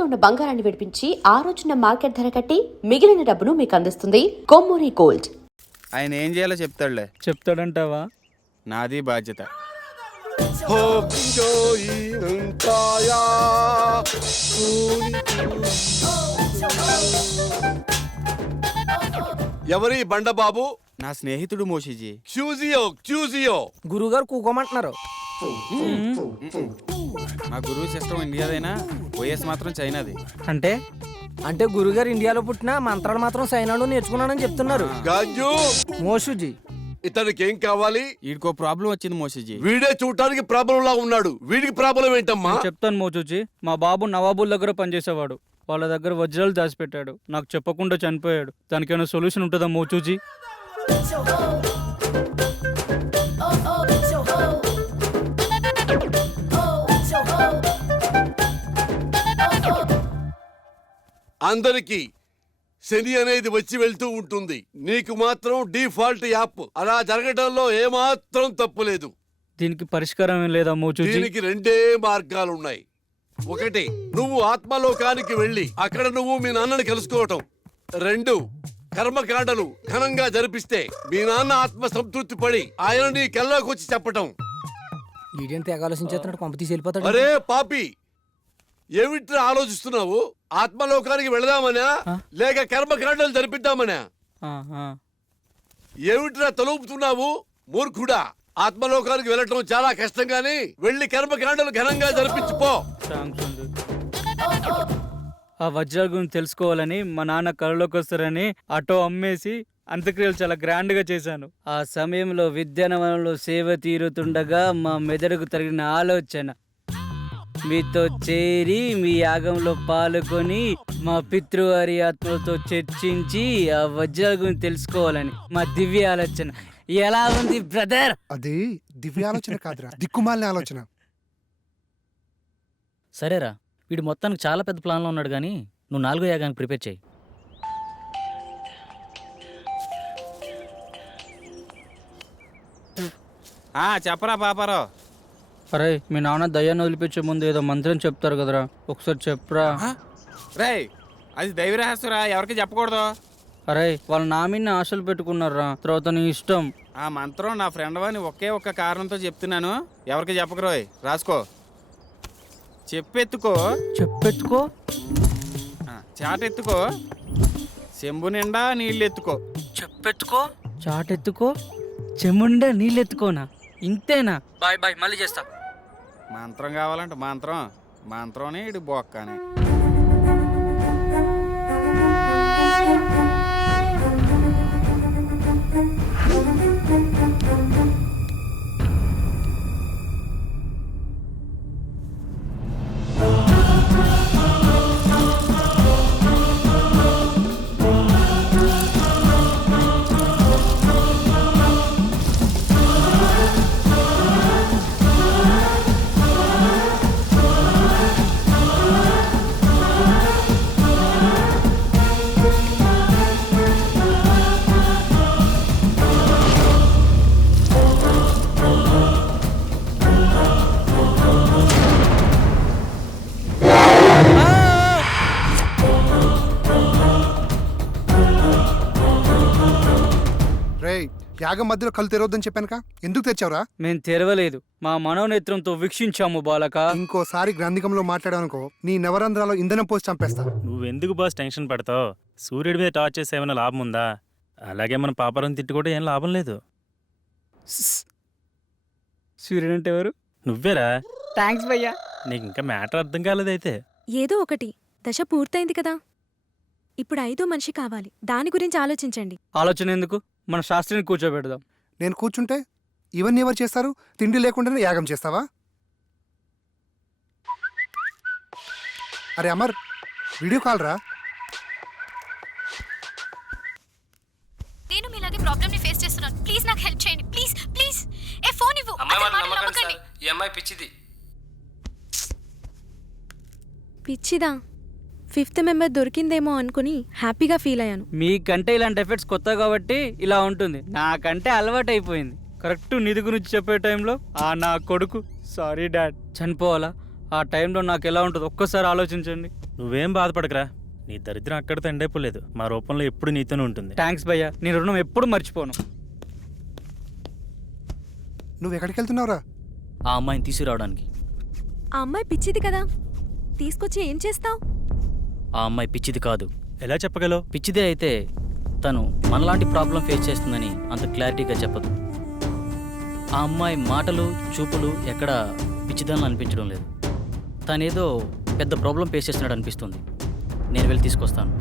తాకట్టులో ఉన్న బంగారాన్ని విడిపించి ఆ రోజున మార్కెట్ ధర కట్టి మిగిలిన డబ్బును మీకు అందిస్తుంది కొమ్మూరి గోల్డ్. ఆయన ఏం చేయాలో చెప్తాడులే. చెప్తాడంటావా? నాది బాధ్యత. ఎవరి బండబాబు? నా స్నేహితుడు మోషిజీ. క్యూజియో గురుగారు కూకోమంటున్నారు. మా గురువు సిస్టమ్ ఇండియాదైనా ఓఎస్ మాత్రం చైనాది. అంటే గురుగారు ఇండియాలో పుట్టిన మంత్రాలు మాత్రం చైనాలో నేర్చుకున్నానని చెప్తున్నారు. గాజు మోషుజీ, ఇతనికి ఏం కావాలి? వీడికో ప్రాబ్లం వచ్చింది మోషిజీ. వీడే చూడటానికి ప్రాబ్లం లా ఉన్నాడు. వీడికి ప్రాబ్లం ఏంటమ్మా? చెప్తాను మోచూచి. మా బాబు నవాబుల్ దగ్గర పనిచేసేవాడు. వాళ్ళ దగ్గర వజ్రాలు దాచిపెట్టాడు. నాకు చెప్పకుండా చనిపోయాడు. దానికైనా సొల్యూషన్ ఉంటుందా మోచూచి? అందరికి శని అనేది వచ్చి వెళ్తూ ఉంటుంది. నీకు మాత్రం డిఫాల్ట్ యాప్. అలా జరగడంలో ఏమాత్రం తప్పు లేదు. దీనికి పరిష్కారం ఏం లేదా మోచూచి? దీనికి రెండే మార్గాలున్నాయి. ఒకటి, నువ్వు ఆత్మలోకానికి వెళ్ళి అక్కడ నువ్వు మీ నాన్నని కలుసుకోవటం. రెండు, కర్మకాండలు ఘనంగా జరిపిస్తే మీ నాన్న ఆత్మ సంతృప్తి పడి ఆయన నీ కల్లోకి వచ్చి చెప్పటం. ఈడియన్ తెగ ఆలోచించేస్తున్నాడు, కొంప తీసి వెళ్ళిపోతాడు. అరే పాపి, ఏమిట్రా ఆలోచిస్తున్నావు? ఆత్మలోకానికి వెళదామనా లేక కర్మకాండలు జరిపిద్దామనా? ఏమిట్రా తలుపుతున్నావు మూర్ఖుడా? ఆత్మలోకానికి వెళ్ళటం చాలా కష్టం గాని వెళ్ళి కర్మకాండలు ఘనంగా జరిపించుకో. ఆ వజ్రాల గురించి తెలుసుకోవాలని మా నాన్న కళలోకి వస్తారని ఆటో అమ్మేసి అంత్యక్రియలు చాలా గ్రాండ్ గా చేశాను. ఆ సమయంలో విద్యానవనంలో సేవ తీరుతుండగా మా మెదడుకు తగిన ఆలోచన మీతో చేరి మీ యాగంలో పాల్గొని మా పితృవారి ఆత్మలతో చర్చించి ఆ వజ్రాల గురించి తెలుసుకోవాలని మా దివ్య ఆలోచన. ఎలా ఉంది బ్రదర్? అది దివ్య ఆలోచన కాదురా, దిక్కుమాలిన ఆలోచన. సరేరా, వీడు మొత్తానికి చాలా పెద్ద ప్లాన్లో ఉన్నాడు, కానీ నువ్వు 4వ యాగానికి ప్రిపేర్ చేయి. చెప్పరా పాపారావు. అరే, మీ నాన్న దయ్యాన్ని వదిలిపించే ముందు ఏదో మంత్రం చెప్తారు కదరా, ఒకసారి చెప్పరా. రే, అది దైవ రహస్యరా, ఎవరికి చెప్పకూడదు. అరే, వాళ్ళు నా మీద ఆశలు పెట్టుకున్నారా, తర్వాత నీ ఇష్టం. ఆ మంత్రం నా ఫ్రెండ్ అని ఒకే ఒక్క కారణంతో చెప్తున్నాను, ఎవరికి చెప్పకరోయ్. రాసుకో. చెప్పెత్తుకో. చెప్పెత్తుకో. చాటెత్తుకో. చెంబు నిండా నీళ్ళెత్తుకో. చెప్పెత్తుకో. చాటెత్తుకో. చెముండా నీళ్ళెత్తుకోనా? ఇంతేనా? బాయ్ బాయ్, మళ్ళీ చేస్తా. మంత్రం కావాలంటే మంత్రం ఇటు బొక్కనే. యాగం మధ్యలో కళ్ళు తెరవద్దని చెప్పానుక, ఎందుకు తెచ్చావురా? మేము తెరవలేదు, మా మనోనేత్రంతో వీక్షించాము బాలక. ఇంకోసారి గ్రంథికంలో మాట్లాడానుకో నీ నవరంధ్రాలో ఇంధనం పోసి చంపేస్తా. నువ్వెందుకు బాస్ టెన్షన్ పడతావు? సూర్యుడి మీద టార్చ్ చేస్తే ఏమైనా లాభం ఉందా? అలాగే మన పాపరం తిట్టు కూడా ఏం లాభం లేదు. సూర్యుడు అంటే ఎవరు? నువ్వేరా. థ్యాంక్స్ భయ్యా. నీకు ఇంకా మ్యాటర్ అర్థం కాలేదైతే. ఏదో ఒకటి, దశ పూర్తయింది కదా, ఇప్పుడు 5వ మనిషి కావాలి. దాని గురించి ఆలోచించండి. ఆలోచన ఎందుకు, మన శాస్త్రిని కూర్చోబెడదాం. నేను కూర్చుంటే ఇవన్నీ ఎవరు చేస్తారు? తిండి లేకుండానే యాగం చేస్తావా? అరే అమర్, వీడియో కాల్ రా. నేను మీలాగే ప్రాబ్లమ్ ని ఫేస్ చేస్తున్నాను. ప్లీజ్ నాకు హెల్ప్ చేయండి. Please please. ఏ ఫోన్ ఇవ్వు. ఈ అమ్మాయి పిచ్చిది. పిచ్చిదా? 5th మెంబర్ దొరికిందేమో అనుకుని హ్యాపీగా ఫీల్ అయ్యాను. మీకంటే ఇలాంటి ఎఫెక్ట్స్ కొత్త కాబట్టి ఇలా ఉంటుంది, నాకంటే అలవాటు అయిపోయింది. కరెక్ట్ నిధి గురించి చెప్పే టైంలో నా కొడుకు సారీ డాడ్ చనిపోవాలా? ఆ టైంలో నాకు ఎలా ఉంటుంది ఒక్కసారి ఆలోచించండి. నువ్వేం బాధపడకరా, నీ దరిద్రం అక్కడితో ఎండైపోలేదు. మా రూపంలో ఎప్పుడు నీతోనే ఉంటుంది. థ్యాంక్స్ భయ్యా, నీ రుణం ఎప్పుడు మర్చిపోను. నువ్వు ఎక్కడికి వెళ్తున్నావురా? ఆ అమ్మాయిని తీసుకురావడానికి. ఆ అమ్మాయి పిచ్చిది కదా, తీసుకొచ్చి ఏం చేస్తావు? ఆ అమ్మాయి పిచ్చిది కాదు. ఎలా చెప్పగలవు? పిచ్చిదే అయితే తను మనలాంటి ప్రాబ్లం ఫేస్ చేస్తుందని అంత క్లారిటీగా చెప్పదు. ఆ అమ్మాయి మాటలు చూపులు ఎక్కడ పిచ్చిదాన్ని అనిపించడం లేదు. తనేదో పెద్ద ప్రాబ్లం ఫేస్ చేస్తున్నాడు అనిపిస్తుంది. నేను వెళ్ళి తీసుకొస్తాను.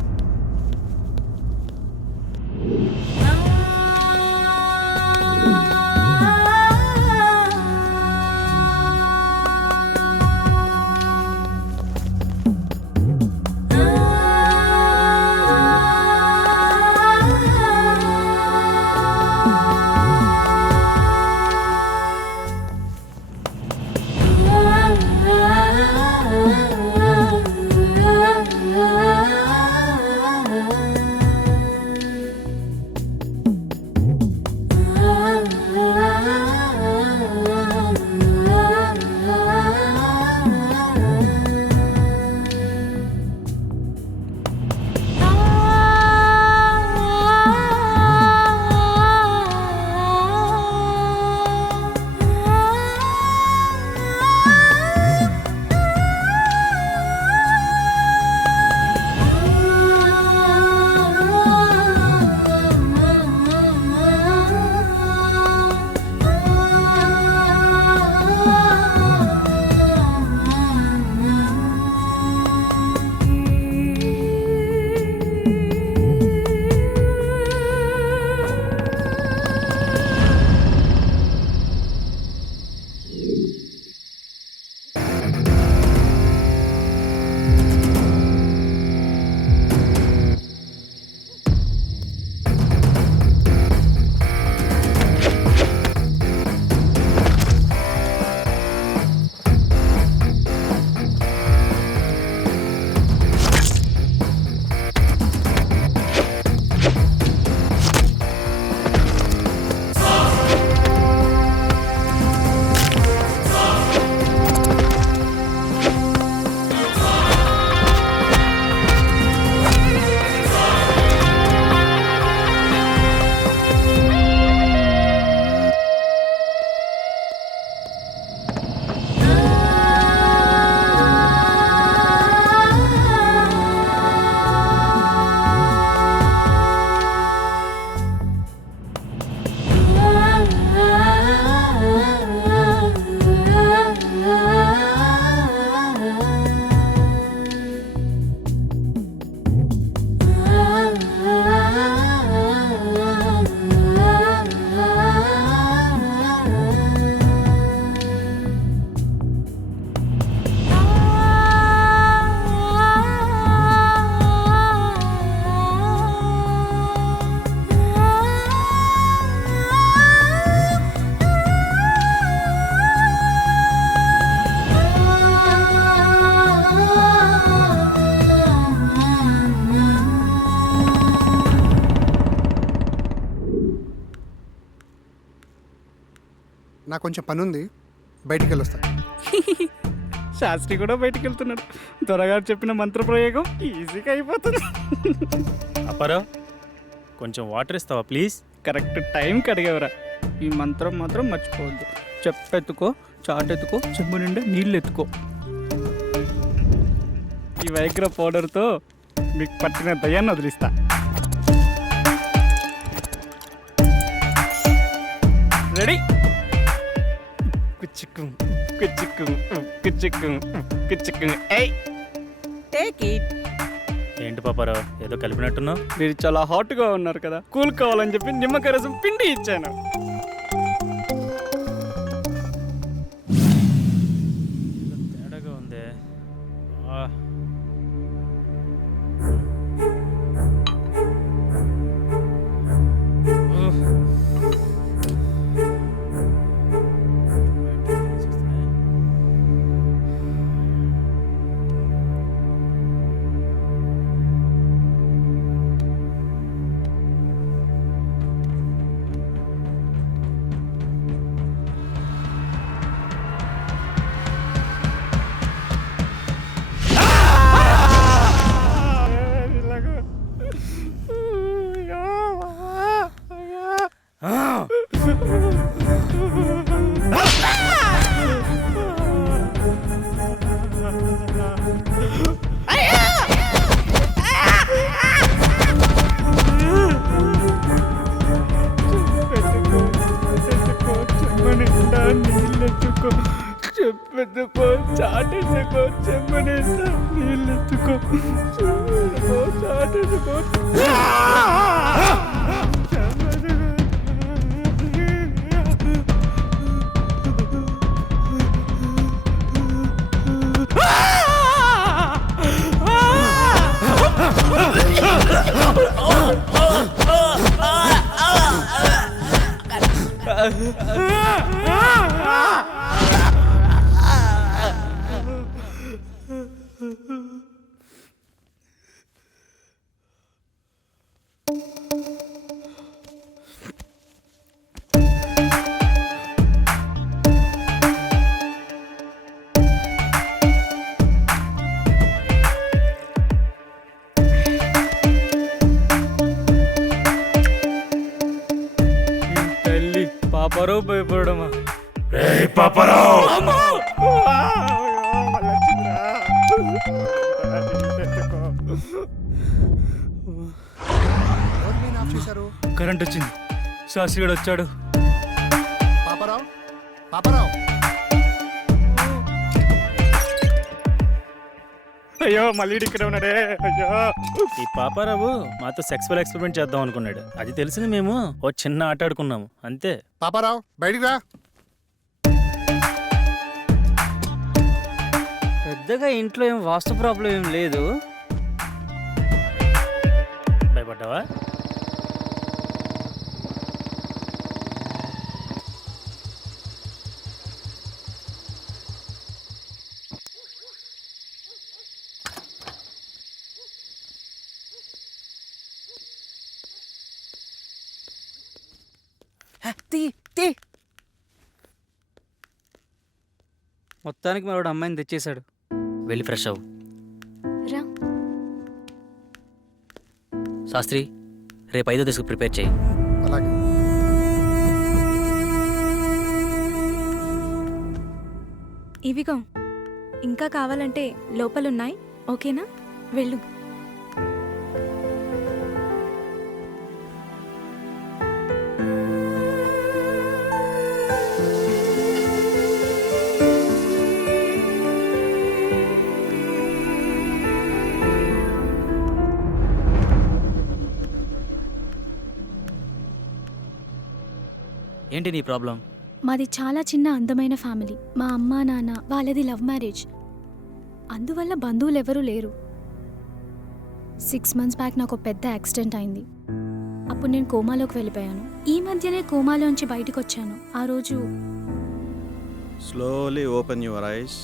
నాకు కొంచెం పని ఉంది, బయటికి వెళ్ళొస్తా. శాస్త్రి కూడా బయటికి వెళ్తున్నాడు. త్వరగా చెప్పిన మంత్ర ప్రయోగం ఈజీగా అయిపోతుంది. అప్పారావు, కొంచెం వాటర్ ఇస్తావా ప్లీజ్? కరెక్ట్ టైంకి అడిగేవరా. ఈ మంత్రం మాత్రం మర్చిపోవద్దు. చెప్పెత్తుకో, చాటెత్తుకో, చెంబు నిండా నీళ్ళు ఎత్తుకో. ఈ వైగ్ర పౌడర్తో మీకు పట్టిన దయ్యాన్ని వదిలిస్తా. రెడీ? కుచ్చిక్కు కుచ్చిక్కు కుచ్చిక్కు కుచ్చిక్కు. ఏయ్, టేక్ ఇట్. ఏంటి పాపారావు, ఏదో కలిపినట్టున్నావు? మీరు చాలా హాట్గా ఉన్నారు కదా, కూల్ కావాలని చెప్పి నిమ్మకాయ రసం పిండి ఇచ్చాను. తేడాగా ఉందే. తల్లి పాపారావు భయపడమా? ఎవరు మెయిన్ ఆఫ్ చేశారు? కరెంట్ వచ్చింది, శాస్త్రి వచ్చాడు. పాపారావు, పాపారావు, అయ్యో మళ్ళీ ఇక్కడ ఉన్నాడే. అయ్యో ఈ పాపారావు మాతో సెక్సువల్ ఎక్స్పెరిమెంట్ చేద్దాం అనుకున్నాడు. అది తెలిసిన మేము ఓ చిన్న ఆట ఆడుకున్నాము అంతే. పాపారావు బయటికి రా. పెద్దగా ఇంట్లో ఏం వాస్తు ప్రాబ్లం ఏం లేదు. భయపడ్డావా? మొత్తానికి మరొకడు అమ్మాయిని తెచ్చేశాడు. వెళ్ళి ఫ్రెష్ అవ్వు. రా. శాస్త్రి, రేపు 5వ దశకు ప్రిపేర్ చేయి. అలాగే. ఇవిగో ఇంకా కావాలంటే లోపలున్నాయి, ఓకేనా? వెళ్ళు. ఏంటి నీ ప్రాబ్లం? మాది చాలా చిన్న అందమైన ఫ్యామిలీ. మా అమ్మ నాన్న వాళ్ళది లవ్ మ్యారేజ్, అందువల్ల బంధువులు ఎవరూ లేరు. 6 months బ్యాక్ నాకు ఒక పెద్ద యాక్సిడెంట్ అయింది. అప్పుడు నేను కోమాలోకి వెళ్ళిపోయాను. ఈ మధ్యనే కోమాలోంచి బయటకు వచ్చాను. ఆ రోజు slowly open your eyes,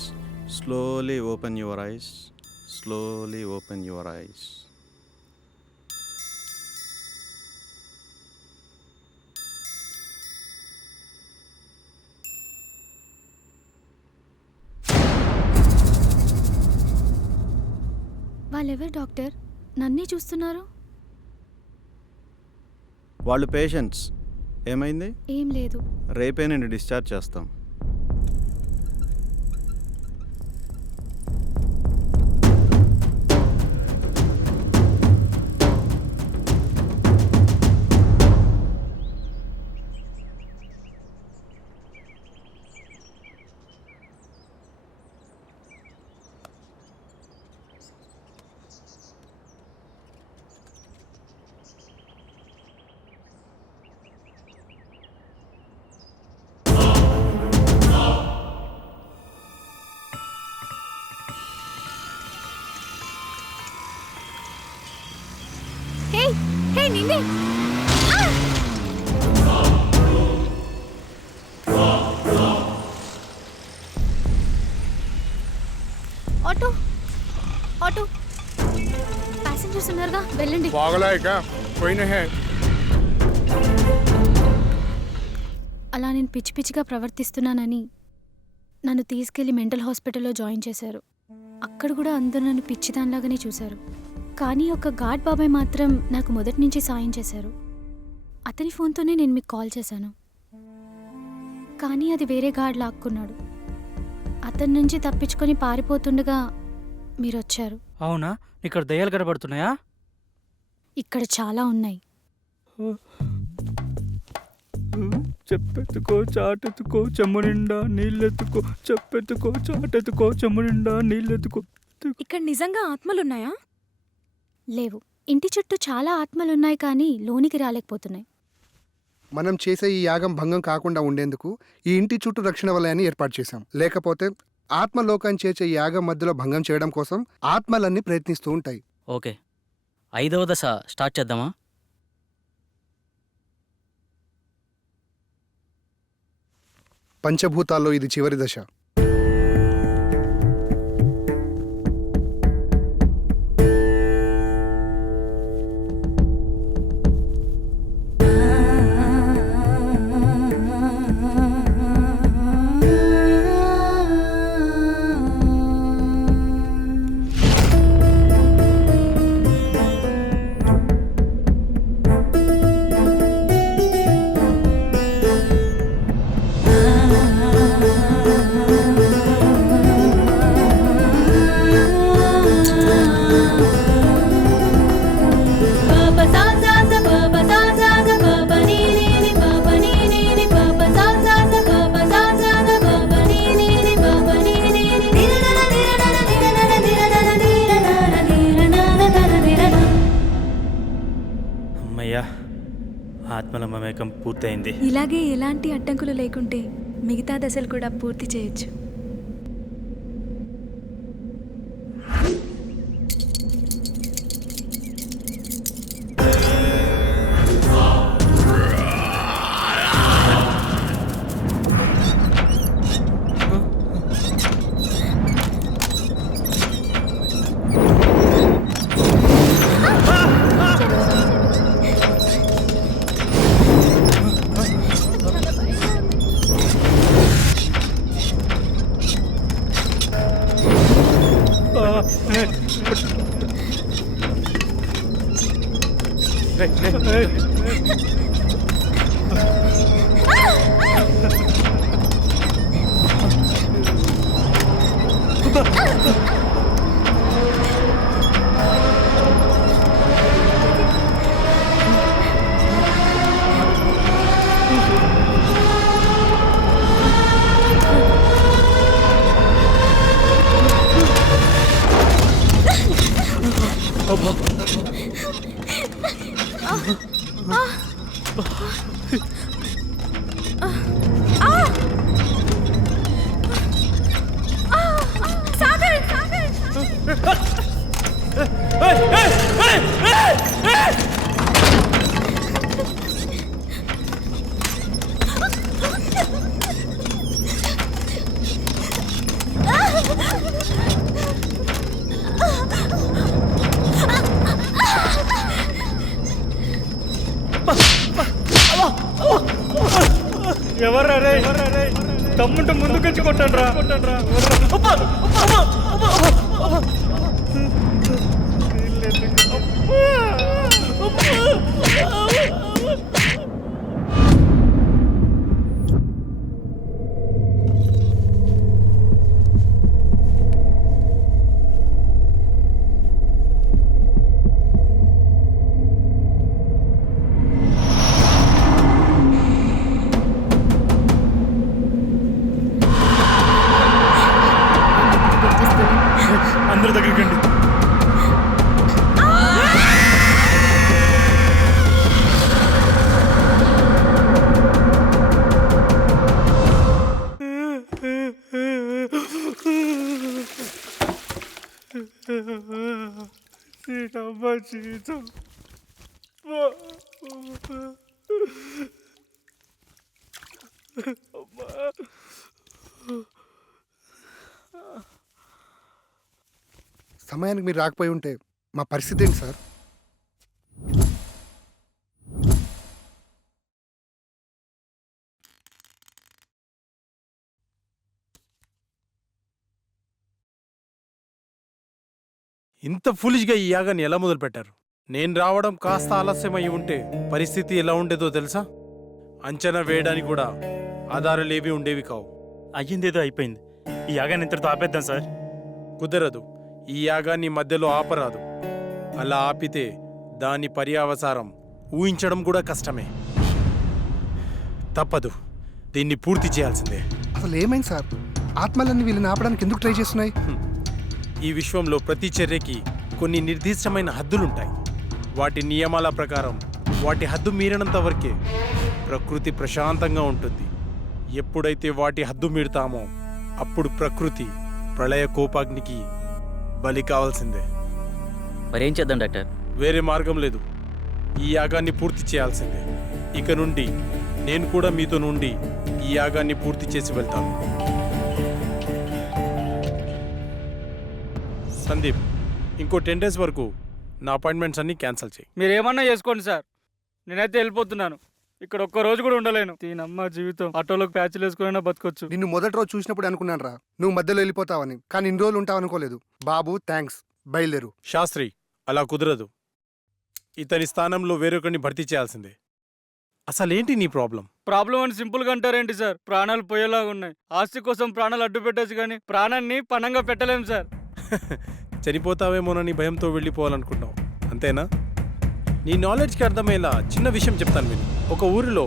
slowly open your eyes, slowly open your eyes. వాళ్ళెవరు డాక్టర్? నన్నే చూస్తున్నారు. వాళ్ళు పేషెంట్స్. ఏమైంది? ఏం లేదు. రేపే నేను డిశ్చార్జ్ చేస్తాం. నిన్నే. ఆటో ఆటో ప్యాసింజర్స్ ఉన్నారుగా, వెళ్ళండి. అలా నేను పిచ్చి పిచ్చిగా ప్రవర్తిస్తున్నానని నన్ను తీసుకెళ్లి మెంటల్ హాస్పిటల్లో జాయిన్ చేశారు. అక్కడ కూడా అందరూ నన్ను పిచ్చిదానిలాగానే చూశారు. కానీ ఒక గాడ్ బాబాయ్ మాత్రం నాకు మొదటి నుంచి సాయం చేశారు. అతని ఫోన్తోనే నేను మీకు కాల్ చేశాను, కానీ అది వేరే గాడ్ లాక్కున్నాడు. అతని నుంచి తప్పించుకొని పారిపోతుండగా మీరు వచ్చారు. అవునా? ఇక్కడ దయ్యాలు కనబడుతున్నాయా? ఇక్కడ చాలా ఉన్నాయి. చెప్పెత్తుకో చాటెత్తుకో చెమ్ము నిండా నీళ్ళెత్తుకో చెప్పెత్తుకో చాటెత్తుకో చెమ్ము నిండా నీళ్ళెత్తుకో. ఇక్కడ నిజంగా ఆత్మలున్నాయా? లేవు. ఇంటి చుట్టూ చాలా ఆత్మలున్నాయి కానీ లోనికి రాలేకపోతున్నాయి. మనం చేసే ఈ యాగం భంగం కాకుండా ఉండేందుకు ఈ ఇంటి చుట్టూ రక్షణ వలయాన్ని ఏర్పాటు చేశాం. లేకపోతే ఆత్మలోకాన్ని చేర్చే ఈ యాగం మధ్యలో భంగం చేయడం కోసం ఆత్మలన్నీ ప్రయత్నిస్తూ ఉంటాయి. ఓకే, 5వ దశ స్టార్ట్ చేద్దామా? పంచభూతాల్లో ఇది చివరి దశ. అమ్మయ్యా, ఆత్మల మమేకం పూర్తయింది. ఇలాగే ఎలాంటి అడ్డంకులు లేకుంటే మిగతా దశలు కూడా పూర్తి చేయొచ్చు. ఎవర్రా రే? తమ్ముంటే ముందుకొచ్చి కొట్టండి రా. అందరి దగ్గరికి రండి. సమయానికి మీరు రాకపోయి ఉంటే మా పరిస్థితి ఏంటి సార్? ఇంత ఫులిష్గా ఈ యాగాన్ని ఎలా మొదలుపెట్టారు? నేను రావడం కాస్త ఆలస్యమై ఉంటే పరిస్థితి ఎలా ఉండేదో తెలుసా? అంచనా వేయడానికి కూడా ఆధారాలేవి ఉండేవి కావు. అయ్యిందేదో అయిపోయింది. ఈ యాగాన్ని ఇంతటితో ఆపేద్దాం సార్. కుదరదు. ఈ యాగాన్ని మధ్యలో ఆపరాదు. అలా ఆపితే దాని పర్యావసారం ఊహించడం కూడా కష్టమే. తప్పదు. దీన్ని పూర్తి చేయాల్సిందే. అసలు ఏమైంది సార్? ఆత్మలన్నీ వీళ్ళని ఆపడానికి ఎందుకు ట్రై చేస్తున్నాయి? ఈ విశ్వంలో ప్రతి చర్యకి కొన్ని నిర్దిష్టమైన హద్దులుంటాయి. వాటి నియమాల ప్రకారం వాటి హద్దు మీరినంత వరకే ప్రకృతి ప్రశాంతంగా ఉంటుంది. ఎప్పుడైతే వాటి హద్దు మీరుతామో అప్పుడు ప్రకృతి ప్రళయ కోపాగ్నికి బలి కావాల్సిందే. మరేం చేద్దాం డాక్టర్? వేరే మార్గం లేదు. ఈ యాగాన్ని పూర్తి చేయాల్సిందే. ఇక నుండి నేను కూడా మీతో నుండి ఈ యాగాన్ని పూర్తి చేసి వెళ్తాను. సందీప్, ఇంకో 10 days వరకు నా అపాయింట్మెంట్స్ అన్ని క్యాన్సిల్ చేయి. మీరు ఏమన్నా చేసుకోండి సార్, నేనైతే వెళ్ళిపోతున్నాను. ఇక్కడ ఒక్క రోజు కూడా ఉండలేను. దీనమ్మ జీవితం. ఆటోలోకి ప్యాచ్లు వేసుకున్నా బతకొచ్చు. నిన్ను మొదటి రోజు చూసినప్పుడు అనుకున్నాను రా నువ్వు మధ్యలో వెళ్ళిపోతావని, కానీ ఇన్ని రోజులు ఉంటావు అనుకోలేదు. బాబు థ్యాంక్స్, బయలుదేరు. శాస్త్రి, అలా కుదరదు. ఇతని స్థానంలో వేరొకరిని భర్తీ చేయాల్సిందే. అసలేంటి నీ ప్రాబ్లం అని సింపుల్గా అంటారేంటి సార్? ప్రాణాలు పోయేలాగా ఉన్నాయి. ఆస్తి కోసం ప్రాణాలు అడ్డు పెట్టచ్చు, కానీ ప్రాణాన్ని పణంగా పెట్టలేం సార్. చనిపోతావేమోనని భయంతో వెళ్ళిపోవాలనుకుంటావు, అంతేనా? నీ నాలెడ్జ్కి అర్థమయ్యేలా చిన్న విషయం చెప్తాను విను. ఒక ఊరిలో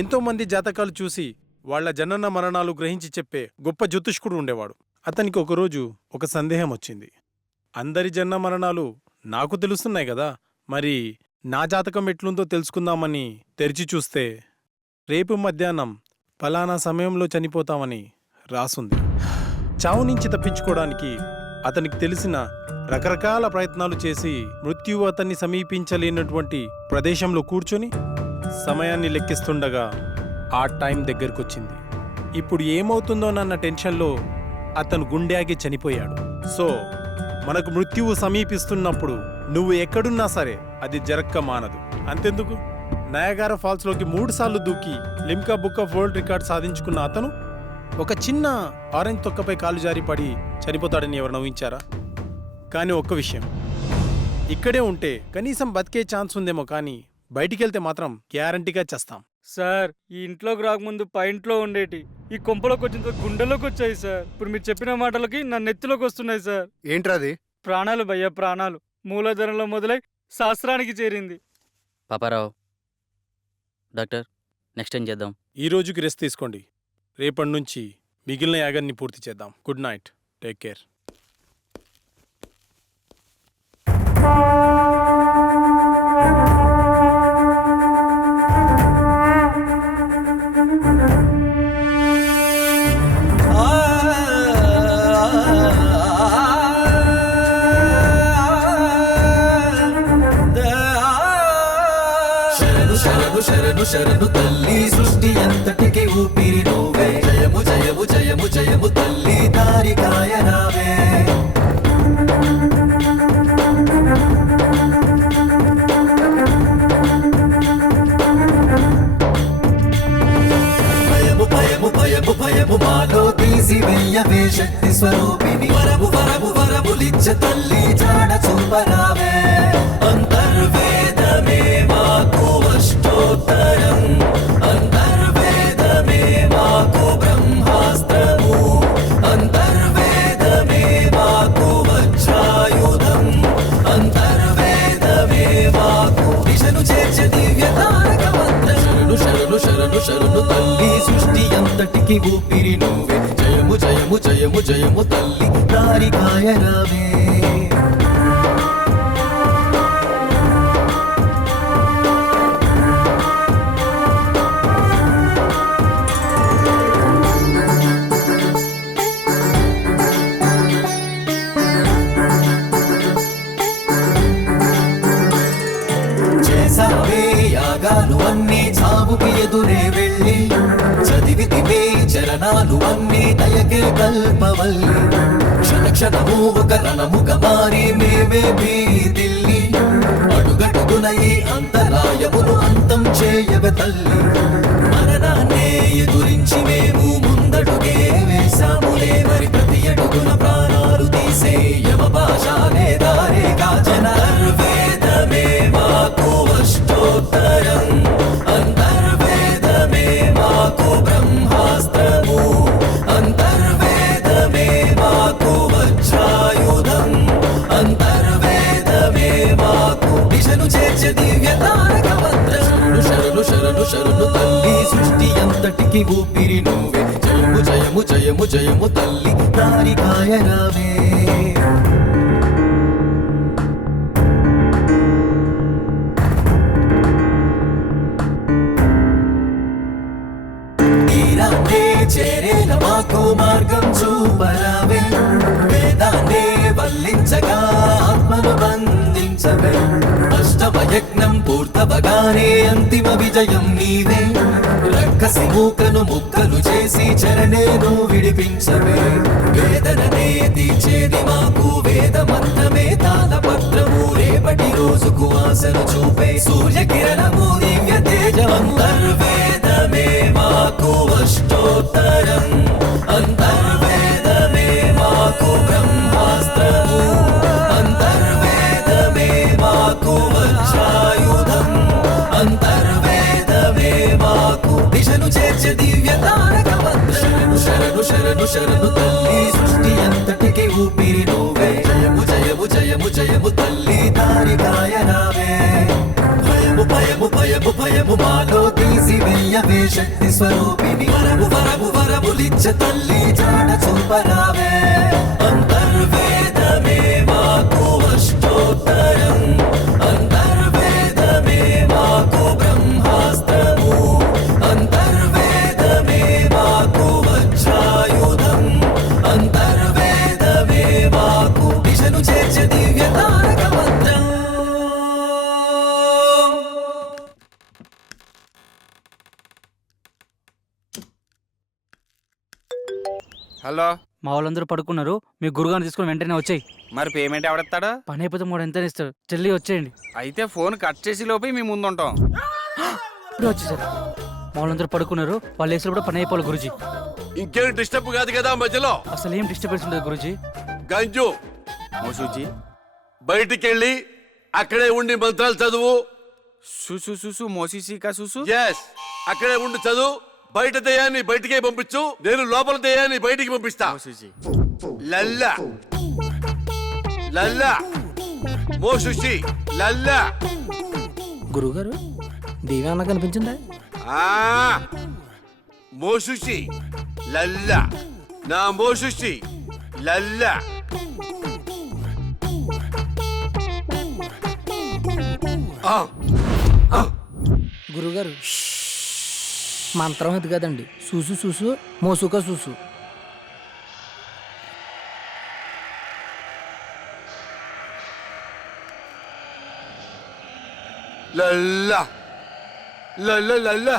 ఎంతోమంది జాతకాలు చూసి వాళ్ల జనన మరణాలు గ్రహించి చెప్పే గొప్ప జ్యోతిష్కుడు ఉండేవాడు. అతనికి ఒకరోజు ఒక సందేహం వచ్చింది. అందరి జనన మరణాలు నాకు తెలుస్తున్నాయి కదా, మరి నా జాతకం ఎట్లుందో తెలుసుకుందామని తెరిచి చూస్తే రేపు మధ్యాహ్నం ఫలానా సమయంలో చనిపోతామని రాసుంది. చావు నుంచి తప్పించుకోవడానికి అతనికి తెలిసిన రకరకాల ప్రయత్నాలు చేసి మృత్యువు అతన్ని సమీపించలేనటువంటి ప్రదేశంలో కూర్చొని సమయాన్ని లెక్కిస్తుండగా ఆ టైం దగ్గరకొచ్చింది. ఇప్పుడు ఏమవుతుందోనన్న టెన్షన్లో అతను గుండె చనిపోయాడు. సో మనకు మృత్యువు సమీపిస్తున్నప్పుడు నువ్వు ఎక్కడున్నా సరే అది జరక్క మానదు. అంతెందుకు, నయాగారా ఫాల్స్లోకి 3 సార్లు దూకి Limca book of world record సాధించుకున్న అతను ఒక చిన్న ఆరెంజ్ తొక్కపై కాలు జారి పడి చనిపోతాడని ఎవరు నవ్వించారా? కానీ ఒక్క విషయం, ఇక్కడే ఉంటే కనీసం బతికే ఛాన్స్ ఉందేమో, కానీ బయటికెళ్తే మాత్రం గ్యారంటీగా చేస్తాం. సార్, ఈ ఇంట్లోకి రాకముందు ఇంట్లో ఉండేటి ఈ కొంపలోకి వచ్చిన గుండెలోకి వచ్చాయి సార్. ఇప్పుడు మీరు చెప్పిన మాటలకి నా నెత్తిలోకి వస్తున్నాయి సార్. ఏంట్రాది? ప్రాణాలు భయ్యా, ప్రాణాలు. మూలధనంలో మొదలై శాస్త్రానికి చేరింది. పాపారావు, డాక్టర్ నెక్స్ట్ ఏం చేద్దాం? ఈ రోజుకి రెస్ట్ తీసుకోండి. రేపటి నుంచి మిగిలిన యాగాన్ని పూర్తి చేద్దాం. Good night, take care. శరణు శరణు తల్లి, సృష్టి అంతటికి ఊపిరి నువ్వే. జయము జయము జయము జయము తల్లి, దారికాయ రావే. భయము భయము భయము భయము మాలో తీసి వెయ్యవే శక్తి స్వరూపిణి. వరము వరము వరములిచ్చ తల్లి, జాడ చూపరావే. అంతర్వేదమే మాకు అష్టోత్తరం, అంతర్వేదమే మాకు బ్రహ్మాస్త్రము, అంతర్వేదమే మాకు వజ్రాయుధం, అంతర్వేదమే మాకు దిశను చేర్చే దివ్య తారక మంత్రం. శరణు శరణు శరణు శరణు తల్లి, సృష్టి అంతటికి ఊపిరి నువ్వే. జయము జయము జయము జయము తల్లి, దారికాయ రావే. యాగాలు అన్నీ చావుకి ఎదురే వెళ్ళి, చదివితివే చరణాలు అన్నీ దయకే కల్పవల్లి. క్షణ క్షణము ఒక రణముగా మారి మేమే భీతిల్లి, అడుగడుగున ఈ అంతరాయమును అంతం చేయవే తల్లి. మరణాన్నే ఎదురించి మేము ముందడుగే వేశాములే, మరి ప్రతి అడుగున ప్రాణాలు తీసే యమ భాషానే దారే కాజన. అంతర్వేదమే మాకు అష్టోత్తరం, అంతర్వేదమే మాకు బ్రహ్మాస్త్రము, అంతర్వేదమే మాకు వజ్రాయుధం, అంతర్వేదమే మాకు దిశను చేర్చే దివ్య తారక మంత్రం. శరణు శరణు శరణు శరణు తల్లి సృష్టి అంతటికి ఊపిరి నువ్వే జయము జయము జయము జయము తల్లి దారికాయ రావే తీరాన్నే చేరేల మాకు మార్గం చూపరావే వేదాన్నే వల్లించగా ఆత్మను బంధించవే అష్టమ యజ్ఞం పూర్తవగానే అంతిమ విజయం నీవే రక్కసి మూకను ముక్కలు చేసి చరణేను విడిపించవే వేదననే తీర్చేది మాకు వేదమంత్రమే తాళపత్రము రేపటి రోజుకు ఆశను చూపే సూర్యకిరణము దివ్య తేజమంతర్వేదమే మాకు అష్టోత్తరం అంతర్వేదమే మాకు బ్రహ్మాస్త్రము అంతర్వేదమే మాకు వజ్రాయుధం అంతర్వేదమే మాకు దిశను చేర్చే దివ్య తారక మంత్రం శరణు శరణు శరణు తల్లి సృష్టి అంతటికి ఊపిరి నువ్వే జయము జయము జయము జయము తల్లి దారికాయ రావే భయము భయము భయము భయము మాలో తీసి వెయ్యవే శక్తి స్వరూపిణి వరము వరము వరములిచ్చ తల్లి జాడ చూపరావే అంతర్వేదమే మాకు అష్టోత్తరం అంతర్వేదమే మాకు బ్రహ్మాస్త్రము అంతర్వేదమే మాకు వజ్రాయుధం అంతర్వేదమే మాకు దిశను చేర్చే దివ్య తారక మంత్రం హలో మా వాళ్ళందరూ పడుకున్నారు. మీ గురుగారిని తీసుకుని వెంటనే వచ్చేయి. మరి పేమెంట్ ఎవడెత్తాడు? పని అయిపోతే మూడు ఎంత ఇస్తాడు. చెల్లి వచ్చేయండి. అయితే ఫోన్ కట్ చేసి లోపే మీ ముందు ఉంటాం. ఇప్పుడు వచ్చేసారు. మా వాళ్ళందరూ పడుకున్నారు. వాళ్ళు వేసిన కూడా పని అయిపోవాలి గురుజీ. ఇంకేం డిస్టర్బ్ కాదు కదా మధ్యలో? అసలు ఏం డిస్టర్బెన్స్ ఉండదు గురుజీ. గంజు మోసూజీ బయటికి వెళ్ళి అక్కడే ఉండి మంత్రాలు చదువు. సుసు సుసు మోసీసీకా సుసు. ఎస్, అక్కడే ఉండి చదువు. బయట దయ్యాన్ని బయటికే పంపించు, నేను లోపల దయ్యాన్ని బయటికి పంపిస్తా. లల్లా లల్లా మోసుషి లల్లా. గురుగారు దేవేమన్నా కనిపించిందా? మోసుషి లల్లా, నా మోసుషి లల్లా. గురుగారు మంత్రం అది కదండి. చూసు చూసు మోసుక చూసు. లల్లా లల్లా లల్లా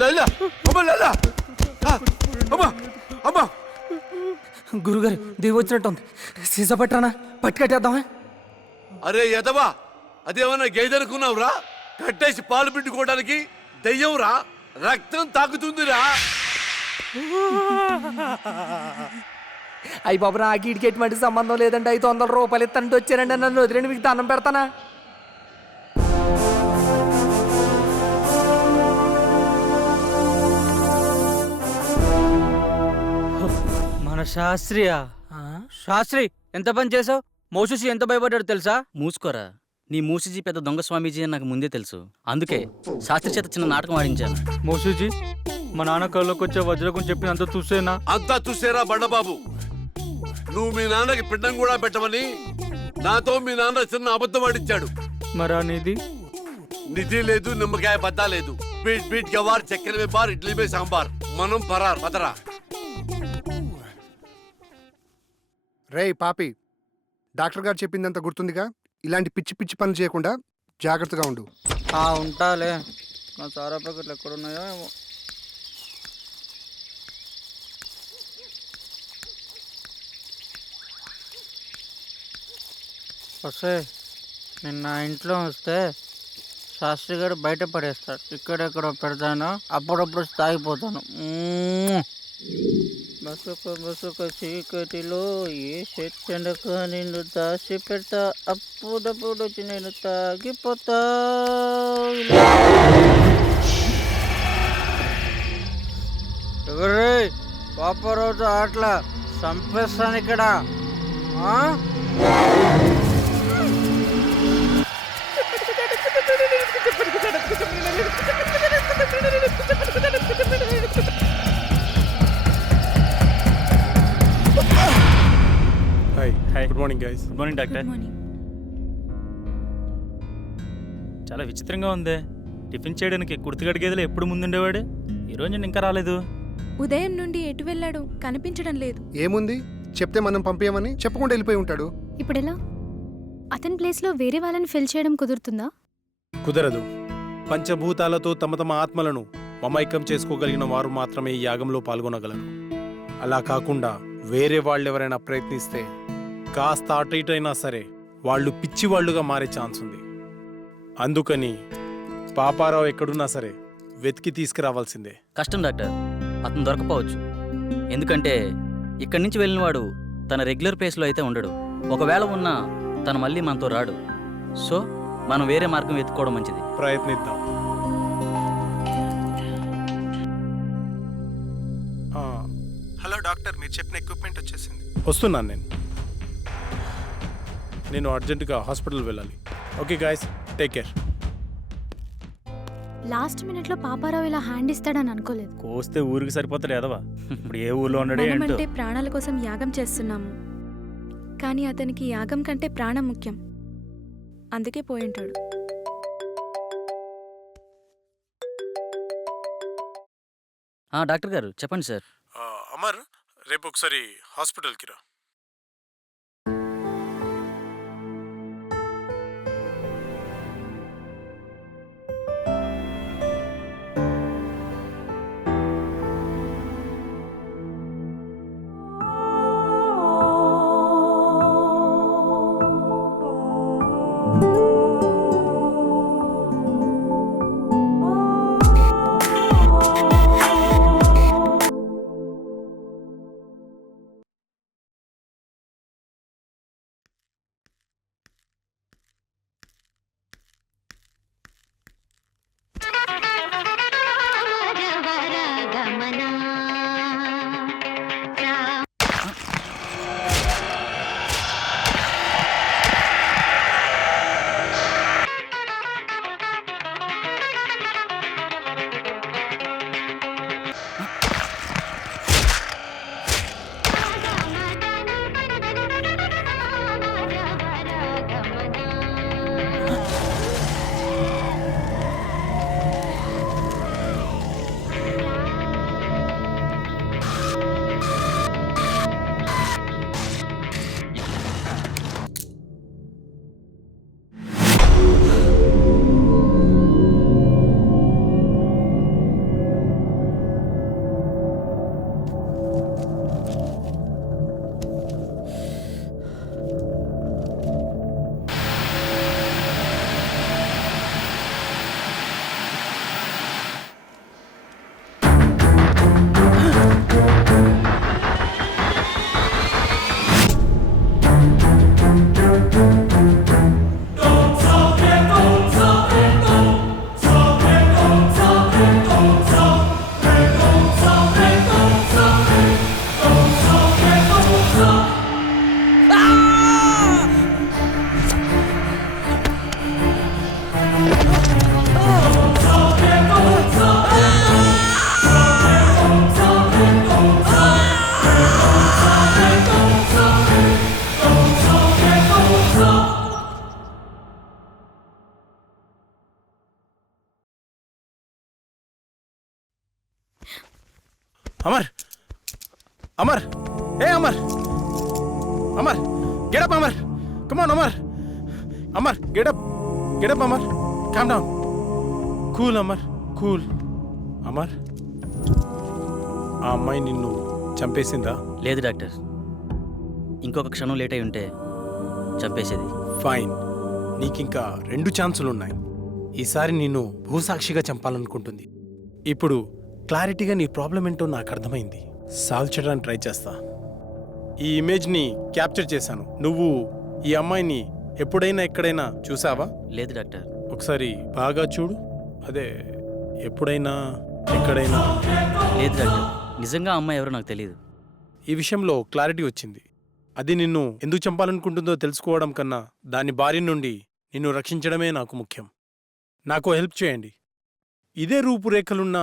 లల్లా అమ్మ లల్లా అమ్మ అమ్మ. గురుగారు దేవి వచ్చినట్టుంది. సీసా పట్టరానా పట్టుకట్టేద్దామా? అరే యదవా, అదేమన్నా గేదెనుకున్నావురా? కట్టేసి పాలు పిండుకోవడానికి దయ్యంరా, రక్తం తాకుతుందిరా. అయ్యి బాబు నాకు ఇటుకి ఎటువంటి సంబంధం లేదండి. 500 రూపాయలు ఇస్తానంటే వచ్చారండి. నన్ను వదిలేండి, మీకు దండం పెడతానా? మన శాస్త్రియా? శాస్త్రి ఎంత పని చేసావు? మోసూసి ఎంత భయపడ్డాడు తెలుసా? మూసుకోరా. నీ మూసిజీ పెద్ద దొంగ స్వామీజీ అని నాకు ముందే తెలుసు. అందుకే శాస్త్రి చేత చిన్న నాటకం ఆడించాను. మోసూజీ, మా నాన్న కళ్ళలోకి వచ్చే వజ్రకం చెప్పిన అంత చూసేనా? అంతా చూసేరా బండబాబు. నువ్వు మీ నాన్నకి పిండం కూడా పెట్టమని నాతో మీ నాన్న చిన్న అబద్ధం ఆడించాడు. మరా నిధి? నిధి లేదు, నిమ్మకాయ బద్దా లేదు. బీట్ బీట్ గవార్, చక్కెర మే బార్, ఇడ్లీ మే సాంబార్. మనం పరార్ పదరా. రేయ్ పాపి, డాక్టర్ గారు చెప్పిందంత గుర్తుందిగా? ఇలాంటి పిచ్చి పిచ్చి పనులు చేయకుండా జాగ్రత్తగా ఉండు. ఉంటాలే. నా సారా ప్యాకెట్లు ఎక్కడున్నాయో ఏమో. వస్తే నేను నా ఇంట్లో వస్తే శాస్త్రి గారు బయట పడేస్తాడు. ఇక్కడెక్కడో పెడతాను, అప్పుడప్పుడు తాగిపోతాను. బసుక బసుక చీకటిలో ఏ చెట్టెండక నిన్ను దాచి పెడతా, అప్పుడప్పుడు వచ్చి నేను తాగిపోతా. ఎవరే పాపరోజు ఆటలా చంపేస్తాను ఇక్కడ. Good morning doctor. Good morning. చాలా విచిత్రంగా ఉంది. టిఫిన్ చేయడానికి కుర్తిగడి గదిలో ఎప్పుడు ముందుండేవాడు, ఈరోజు నేను ఇంకా రాలేదు. ఉదయం నుండి ఎటు వెళ్ళాడు కనిపించడం లేదు. ఏముంది, చెప్తే మనం పంపించమని చెప్పకుండా వెళ్ళిపోయి ఉంటాడు. ఇప్పుడెలా? అతని ప్లేస్లో వేరే వాళ్ళని ఫిల్ చేయడం కుదురుతుందా? కుదరదు. పంచభూతాలతో తమ తమ ఆత్మలను మమైకం చేసుకోగలిగిన వారు మాత్రమే ఈ యాగంలో పాల్గొనగలరు. అలా కాకుండా వేరే వాళ్ళెవరైనా ప్రయత్నిస్తే కాస్త అటు ఇటు అయినా సరే వాళ్ళు పిచ్చివాళ్లుగా మారే ఛాన్స్ ఉంది. అందుకని పాపారావు ఎక్కడున్నా సరే వెతికి తీసుకురావాల్సిందే. కష్టం డాక్టర్, అతను దొరకపోవచ్చు. ఎందుకంటే ఇక్కడి నుంచి వెళ్ళినవాడు తన రెగ్యులర్ ప్లేస్లో అయితే ఉండడు. ఒకవేళ ఉన్నా తను మళ్ళీ మనతో రాడు. సో మనం వేరే మార్గం వెతుక్కోవడం మంచిది. ప్రయత్నిద్దాం. హలో డాక్టర్, మీరు చెప్పిన ఎక్విప్మెంట్ వచ్చేసింది. వస్తున్నాను నేను అర్జెంటుగా హాస్పిటల్ వెళ్ళాలి. Okay guys, take care. Last మినిట్లో పాపారావు ఇలా హ్యాండ్ ఇస్తాడని అనుకోలేదు. కోస్తే ఊరికి సరిపోతాడు ఎదవా. ఇప్పుడు ఏ ఊర్లో ఉన్నాడే ఏంటో. మనమంటే ప్రాణాల కోసం యాగం చేస్తున్నాము, కానీ అతనికి యాగం కంటే ప్రాణం ముఖ్యం. అందుకే పోయింటాడు. డాక్టర్ గారు చెప్పండి సార్. అమర్, రేపు ఒకసారి హాస్పిటల్కి రా. అమర్, అమర్, ఏ Amar, Amar, get up Amar, come on Amar, Amar, get up Amar, calm down, cool Amar, cool. Amar, ఆ అమ్మాయి నిన్ను చంపేసిందా? లేదు డాక్టర్, ఇంకొక క్షణం లేట్ అయి ఉంటే చంపేసేది. ఫైన్, నీకింకా 2 ఛాన్సులున్నాయి. ఈసారి నిన్ను భూసాక్షిగా చంపాలనుకుంటుంది. ఇప్పుడు క్లారిటీగా నీ ప్రాబ్లం ఏంటో నాకు అర్థమైంది. సాల్వ్ చేయడానికి ట్రై చేస్తా. ఈ ఇమేజ్ని క్యాప్చర్ చేశాను. నువ్వు ఈ అమ్మాయిని ఎప్పుడైనా ఎక్కడైనా చూసావా? లేదు డాక్టర్. ఒకసారి బాగా చూడు. అదే ఎప్పుడైనా ఎక్కడైనా? లేదు డాక్టర్, నిజంగా అమ్మాయి ఎవరో నాకు తెలియదు. ఈ విషయంలో క్లారిటీ వచ్చింది. అది నిన్ను ఎందుకు చంపాలనుకుంటుందో తెలుసుకోవడం కన్నా దాని బారి నుండి నిన్ను రక్షించడమే నాకు ముఖ్యం. నాకు హెల్ప్ చేయండి. ఇదే రూపురేఖలున్న